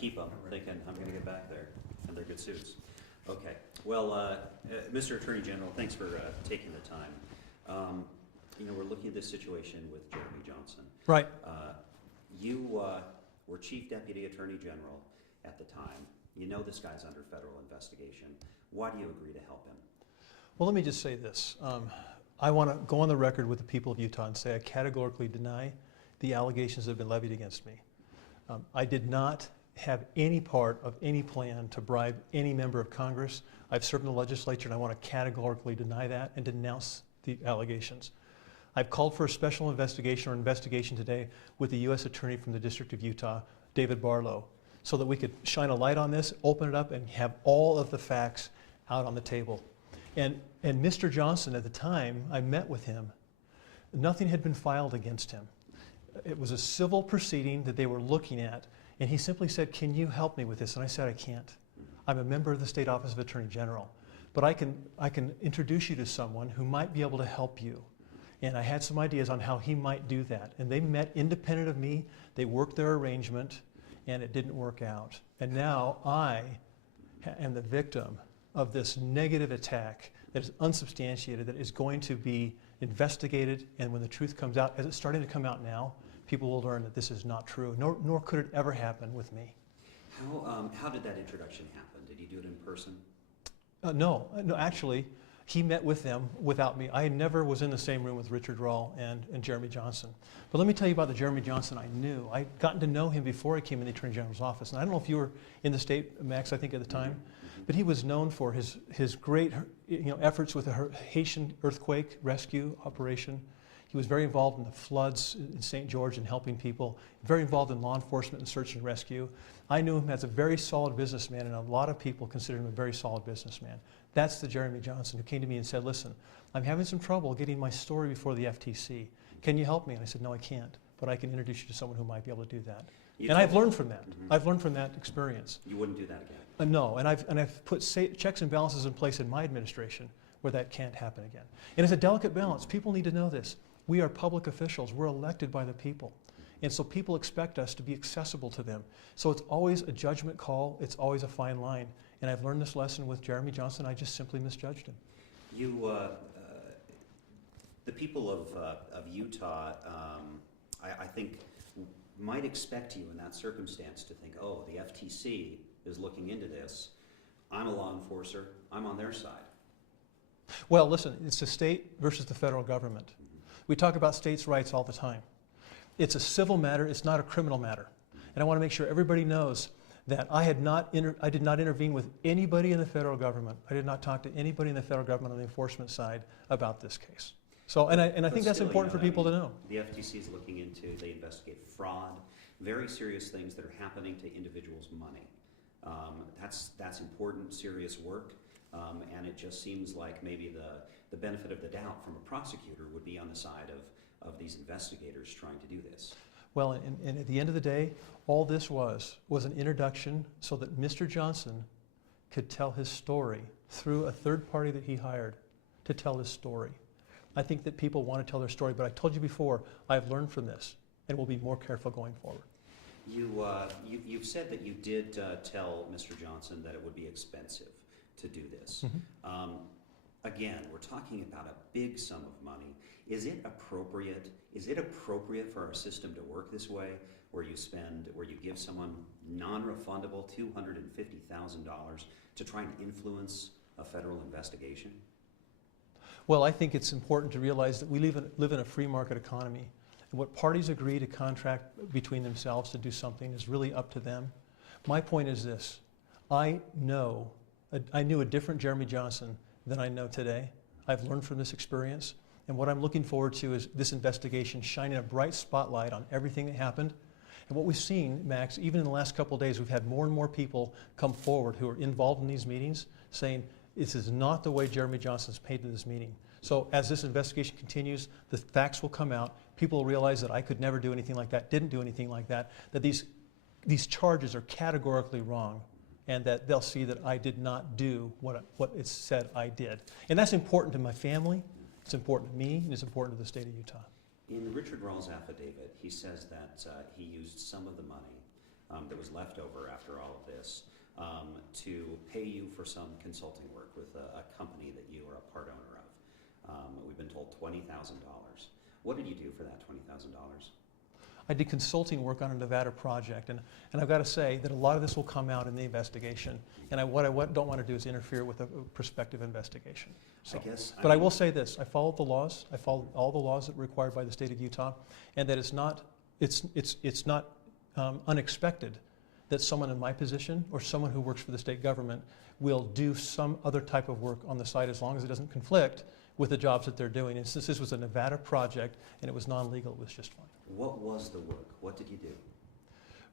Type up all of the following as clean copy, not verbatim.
keep them, thinking, I'm going to get back there, and they're good suits. Okay. Well, Mr. Attorney General, thanks for taking the time. You know, we're looking at this situation with Jeremy Johnson. Right. You were Chief Deputy Attorney General at the time. You know this guy's under federal investigation. Why do you agree to help him? Well, let me just say this. I want to go on the record with the people of Utah and say I categorically deny the allegations that have been levied against me. I did not have any part of any plan to bribe any member of Congress. I've served in the legislature and I want to categorically deny that and denounce the allegations. I've called for a special investigation or investigation today with the U.S. Attorney from the District of Utah, David Barlow, so that we could shine a light on this, open it up, and have all of the facts out on the table. And Mr. Johnson, at the time I met with him, nothing had been filed against him. It was a civil proceeding that they were looking at, and he simply said, can you help me with this? And I said, I can't. I'm a member of the State Office of Attorney General, but I can introduce you to someone who might be able to help you. And I had some ideas on how he might do that. And they met independent of me, they worked their arrangement, and it didn't work out. And now I am the victim of this negative attack that is unsubstantiated, that is going to be investigated, and when the truth comes out, as it's starting to come out now, people will learn that this is not true, nor could it ever happen with me. How did that introduction happen? Did you do it in person? No, actually, he met with them without me. I never was in the same room with Richard Rawl and Jeremy Johnson. But let me tell you about the Jeremy Johnson I knew. I'd gotten to know him before I came in the Attorney General's office. And I don't know if you were in the state, Max, I think at the time, but he was known for his great efforts with the Haitian earthquake rescue operation. He was very involved in the floods in St. George and helping people, very involved in law enforcement and search and rescue. I knew him as a very solid businessman, and a lot of people consider him a very solid businessman. That's the Jeremy Johnson who came to me and said, listen, I'm having some trouble getting my story before the FTC. Can you help me? And I said, no, I can't, but I can introduce you to someone who might be able to do that. And I've learned from that. I've learned from that experience. You wouldn't do that again? No, and I've put checks and balances in place in my administration where that can't happen again. And it's a delicate balance. People need to know this. We are public officials. We're elected by the people. And so people expect us to be accessible to them. So it's always a judgment call. It's always a fine line. And I've learned this lesson with Jeremy Johnson. I just simply misjudged him. The people of Utah, I think, might expect you in that circumstance to think, oh, the FTC is looking into this. I'm a law enforcer. I'm on their side. Well, listen, it's the state versus the federal government. We talk about states' rights all the time. It's a civil matter. It's not a criminal matter. And I want to make sure everybody knows that I did not intervene with anybody in the federal government. I did not talk to anybody in the federal government on the enforcement side about this case. So, and I think that's important for people to know. The FTC is looking into, they investigate fraud, very serious things that are happening to individuals' money. That's important, serious work, and it just seems like maybe the benefit of the doubt from a prosecutor would be on the side of these investigators trying to do this. Well, and at the end of the day, all this was an introduction so that Mr. Johnson could tell his story through a third party that he hired to tell his story. I think that people want to tell their story, but I told you before, I've learned from this, and we'll be more careful going forward. You've said that you did tell Mr. Johnson that it would be expensive to do this. Mm-hmm. Again, we're talking about a big sum of money. Is it appropriate for our system to work this way, where you give someone non-refundable $250,000 to try and influence a federal investigation? Well, I think it's important to realize that we live in a free market economy. And what parties agree to contract between themselves to do something is really up to them. My point is this. I knew a different Jeremy Johnson than I know today. I've learned from this experience. And what I'm looking forward to is this investigation shining a bright spotlight on everything that happened. And what we've seen, Max, even in the last couple of days, we've had more and more people come forward who are involved in these meetings saying, this is not the way Jeremy Johnson's painted this meeting. So as this investigation continues, the facts will come out. People will realize that I could never do anything like that, didn't do anything like that, that these charges are categorically wrong, and that they'll see that I did not do what it said I did. And that's important to my family, it's important to me, and it's important to the state of Utah. In Richard Rawls' affidavit, he says that he used some of the money that was left over after all of this to pay you for some consulting work with a company that you are a part owner of. We've been told $20,000. What did you do for that $20,000? I did consulting work on a Nevada project, and I've got to say that a lot of this will come out in the investigation, and what I don't want to do is interfere with a prospective investigation. So, I will say this, I followed the laws, I followed all the laws that were required by the state of Utah, and that it's not unexpected that someone in my position or someone who works for the state government will do some other type of work on the side as long as it doesn't conflict with the jobs that they're doing. And since this was a Nevada project and it was non-legal, it was just fine. What was the work? What did you do?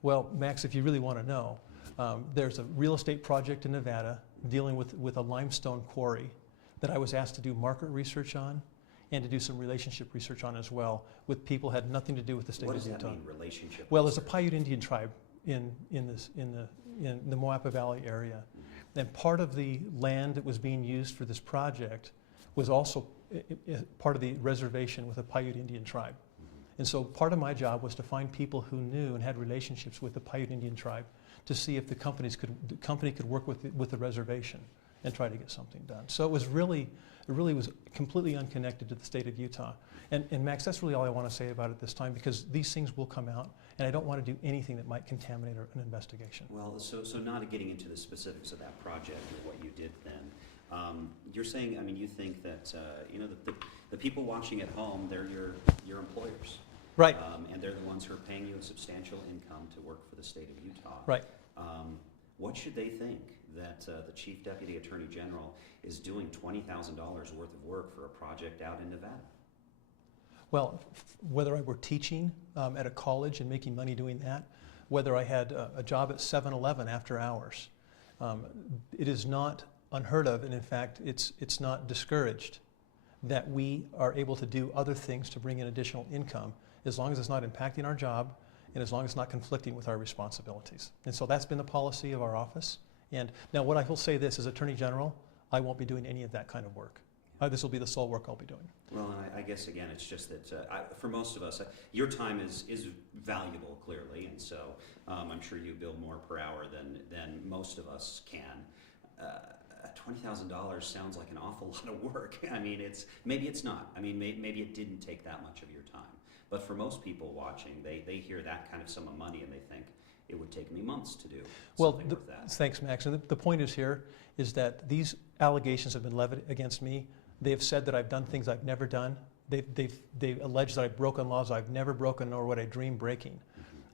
Well, Max, if you really want to know, there's a real estate project in Nevada dealing with a limestone quarry that I was asked to do market research on and to do some relationship research on as well with people who had nothing to do with the state of Utah. What does that mean, relationship? Well, there's a Paiute Indian tribe in the Moapa Valley area. And part of the land that was being used for this project was also part of the reservation with a Paiute Indian tribe. And so part of my job was to find people who knew and had relationships with the Paiute Indian tribe to see if the company could work with the reservation and try to get something done. So it really was completely unconnected to the state of Utah. And Max, that's really all I want to say about it this time, because these things will come out, and I don't want to do anything that might contaminate an investigation. Well, so not getting into the specifics of that project or what you did then, you're saying, I mean, you think that, the people watching at home, they're your employers. Right. And they're the ones who are paying you a substantial income to work for the state of Utah. Right. What should they think that the Chief Deputy Attorney General is doing $20,000 worth of work for a project out in Nevada? Well, whether I were teaching at a college and making money doing that, whether I had a job at 7-Eleven after hours, it is not unheard of, and in fact, it's not discouraged that we are able to do other things to bring in additional income as long as it's not impacting our job and as long as it's not conflicting with our responsibilities. And so that's been the policy of our office. And now what I will say this, as Attorney General, I won't be doing any of that kind of work. This will be the sole work I'll be doing. Well, and I guess, again, it's just that for most of us, your time is valuable, clearly, and so I'm sure you bill more per hour than most of us can. $20,000 sounds like an awful lot of work. I mean, maybe it's not. I mean, maybe it didn't take that much of your time. But for most people watching, they hear that kind of sum of money and they think, it would take me months to do something like that. Thanks, Max. And the point is that these allegations have been levied against me. They have said that I've done things I've never done. They've alleged that I've broken laws I've never broken, nor would I dream breaking.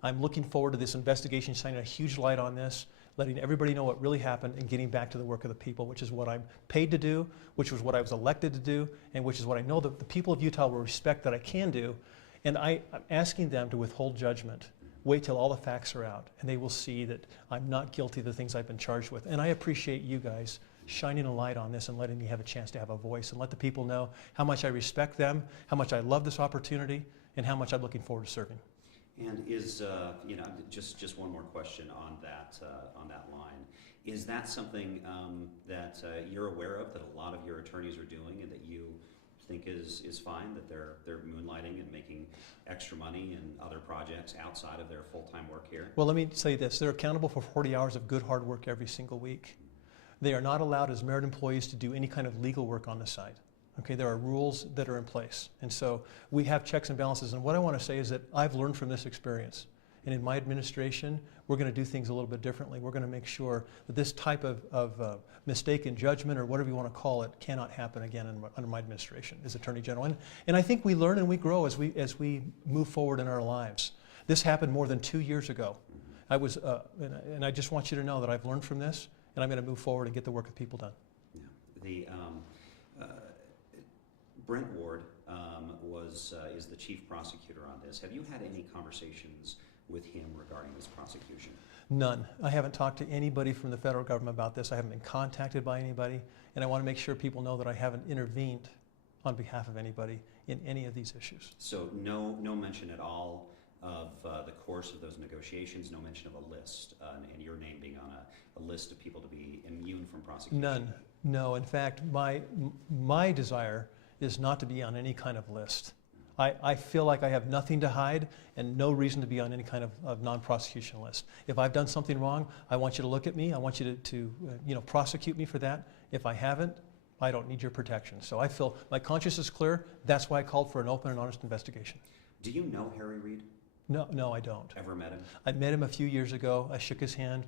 I'm looking forward to this investigation, shining a huge light on this, letting everybody know what really happened, and getting back to the work of the people, which is what I'm paid to do, which was what I was elected to do, and which is what I know that the people of Utah will respect that I can do. And I'm asking them to withhold judgment. Wait till all the facts are out, and they will see that I'm not guilty of the things I've been charged with. And I appreciate you guys shining a light on this and letting me have a chance to have a voice and let the people know how much I respect them, how much I love this opportunity, and how much I'm looking forward to serving. And is, just one more question on that line. Is that something that you're aware of, that a lot of your attorneys are doing and that you think is fine, that they're moonlighting and making extra money in other projects outside of their full-time work here? Well, let me say this. They're accountable for 40 hours of good hard work every single week. They are not allowed as merit employees to do any kind of legal work on the side. Okay, there are rules that are in place. And so we have checks and balances. And what I want to say is that I've learned from this experience. And in my administration, we're going to do things a little bit differently. We're going to make sure that this type of mistake in judgment, or whatever you want to call it, cannot happen again under my administration as Attorney General. And I think we learn and we grow as we move forward in our lives. This happened more than 2 years ago. And I just want you to know that I've learned from this, and I'm going to move forward and get the work of people done. Yeah. Brent Ward is the chief prosecutor on this. Have you had any conversations with him regarding this prosecution? None. I haven't talked to anybody from the federal government about this. I haven't been contacted by anybody, and I want to make sure people know that I haven't intervened on behalf of anybody in any of these issues. So no mention at all of the course of those negotiations, no mention of a list, and your name being on a list of people to be immune from prosecution? None. No. In fact, my desire is not to be on any kind of list. I feel like I have nothing to hide and no reason to be on any kind of non-prosecution list. If I've done something wrong, I want you to look at me. I want you to prosecute me for that. If I haven't, I don't need your protection. So I feel my conscience is clear. That's why I called for an open and honest investigation. Do you know Harry Reid? No, I don't. Ever met him? I met him a few years ago. I shook his hand.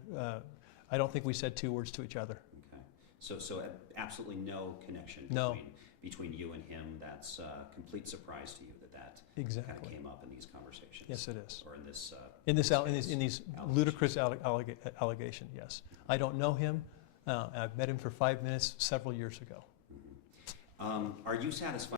I don't think we said 2 words to each other. Okay. So absolutely no connection No. between you and him. That's a complete surprise to you that Exactly. kind of came up in these conversations. Yes, it is. Or in this. In these ludicrous allegation, yes. I don't know him. I've met him for 5 minutes several years ago. Are you satisfied?